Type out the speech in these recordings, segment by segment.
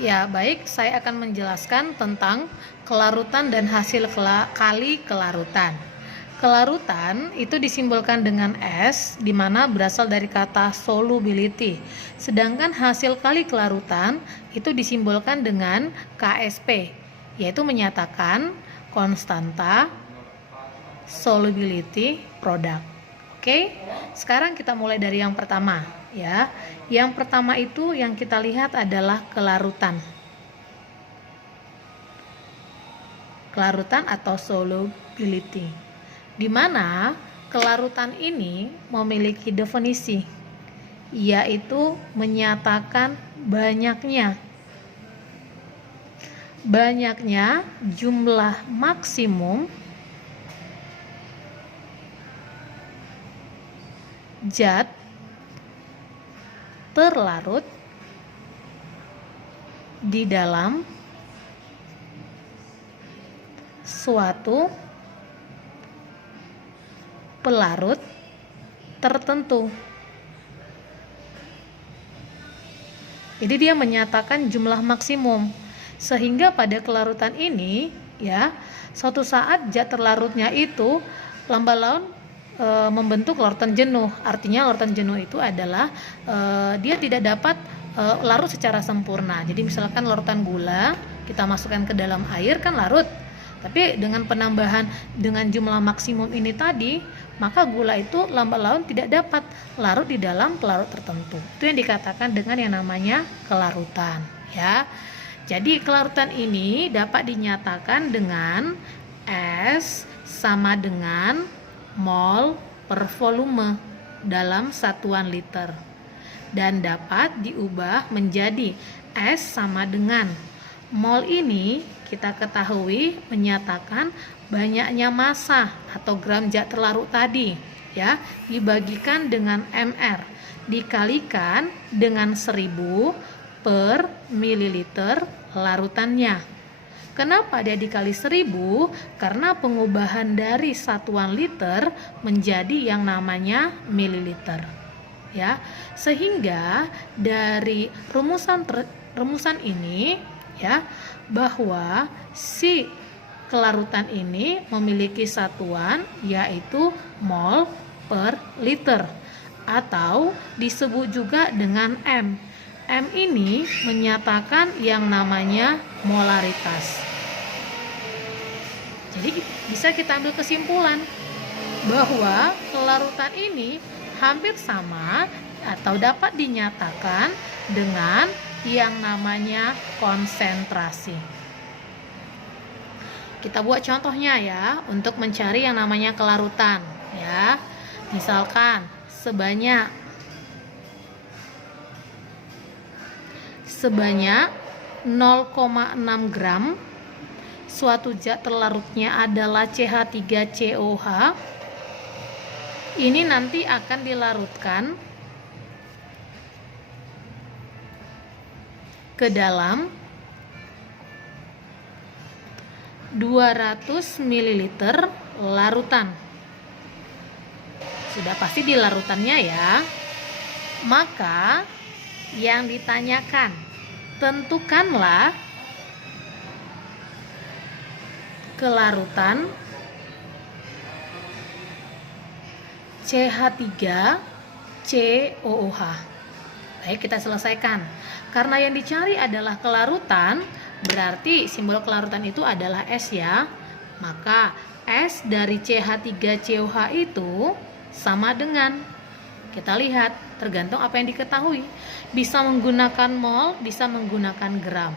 Ya, baik, saya akan menjelaskan tentang kelarutan dan hasil kali kelarutan. Kelarutan itu disimbolkan dengan S, di mana berasal dari kata solubility. Sedangkan hasil kali kelarutan itu disimbolkan dengan KSP, yaitu menyatakan konstanta solubility product. Oke, sekarang kita mulai dari yang pertama, ya. Yang pertama itu yang kita lihat adalah kelarutan. Kelarutan atau solubility. Di mana kelarutan ini memiliki definisi, yaitu menyatakan banyaknya jumlah maksimum zat terlarut di dalam suatu pelarut tertentu. Jadi dia menyatakan jumlah maksimum, sehingga pada kelarutan ini ya, suatu saat zat terlarutnya itu lambat laun membentuk larutan jenuh. Artinya larutan jenuh itu adalah dia tidak dapat larut secara sempurna. Jadi misalkan larutan gula kita masukkan ke dalam air kan larut, tapi dengan penambahan dengan jumlah maksimum ini tadi, maka gula itu lambat laun tidak dapat larut di dalam pelarut tertentu. Itu yang dikatakan dengan yang namanya kelarutan, ya. Jadi kelarutan ini dapat dinyatakan dengan S sama dengan mol per volume dalam satuan liter, dan dapat diubah menjadi S sama dengan mol ini kita ketahui menyatakan banyaknya massa atau gram zat terlarut tadi, ya, dibagikan dengan mR dikalikan dengan 1000 per mililiter larutannya. Kenapa dia dikali 1000? Karena pengubahan dari satuan liter menjadi yang namanya mililiter, ya. Sehingga dari rumusan ini, ya, bahwa si kelarutan ini memiliki satuan yaitu mol per liter, atau disebut juga dengan M. M ini menyatakan yang namanya molaritas. Jadi bisa kita ambil kesimpulan bahwa kelarutan ini hampir sama atau dapat dinyatakan dengan yang namanya konsentrasi. Kita buat contohnya ya untuk mencari yang namanya kelarutan, ya. Misalkan sebanyak 0,6 gram suatu zat terlarutnya adalah CH3COH. Ini nanti akan dilarutkan ke dalam 200 ml larutan. Sudah pasti di larutannya ya. Maka yang ditanyakan, tentukanlah kelarutan CH3COOH. Baik, kita selesaikan. Karena yang dicari adalah kelarutan, berarti simbol kelarutan itu adalah S ya. Maka S dari CH3COH itu sama dengan, kita lihat tergantung apa yang diketahui. Bisa menggunakan mol, bisa menggunakan gram.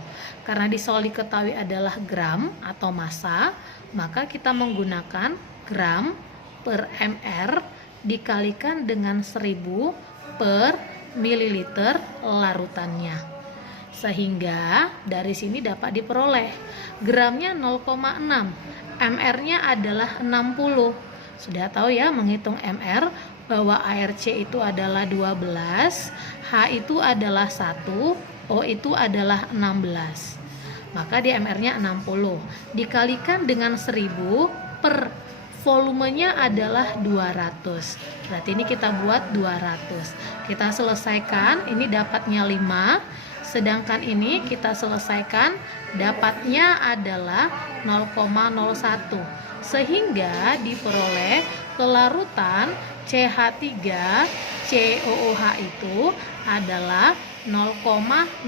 Karena di soal diketahui adalah gram atau massa, maka kita menggunakan gram per mR dikalikan dengan 1000 per mililiter larutannya. Sehingga dari sini dapat diperoleh gramnya 0,6, mR-nya adalah 60. Sudah tahu ya menghitung mR, bahwa ARC itu adalah 12, H itu adalah 1, O itu adalah 16. Maka di mR-nya 60 dikalikan dengan 1000 per volumenya adalah 200. Berarti ini kita buat 200. Kita selesaikan, ini dapatnya 5 Sedangkan ini kita selesaikan, dapatnya adalah 0,01. Sehingga diperoleh kelarutan CH3COOH itu adalah 0,05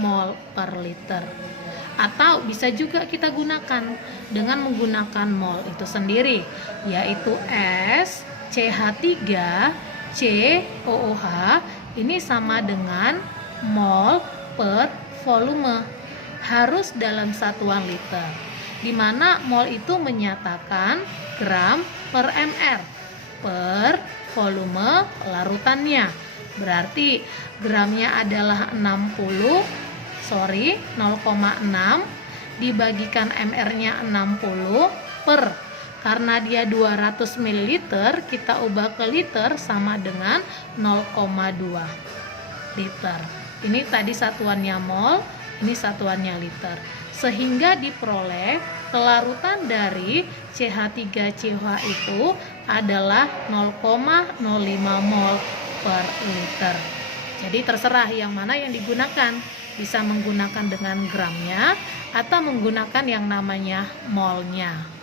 mol per liter. Atau bisa juga kita gunakan dengan menggunakan mol itu sendiri, yaitu S CH3COOH ini sama dengan mol per volume, harus dalam satuan liter, di mana mol itu menyatakan gram per ml per volume larutannya. Berarti gramnya adalah 0,6 dibagikan mr-nya 60 per, karena dia 200 ml kita ubah ke liter sama dengan 0,2 liter. Ini tadi satuannya mol, ini satuannya liter. Sehingga diperoleh kelarutan dari CH3COOH itu adalah 0,05 mol per liter. Jadi terserah yang mana yang digunakan, bisa menggunakan dengan gramnya atau menggunakan yang namanya molnya.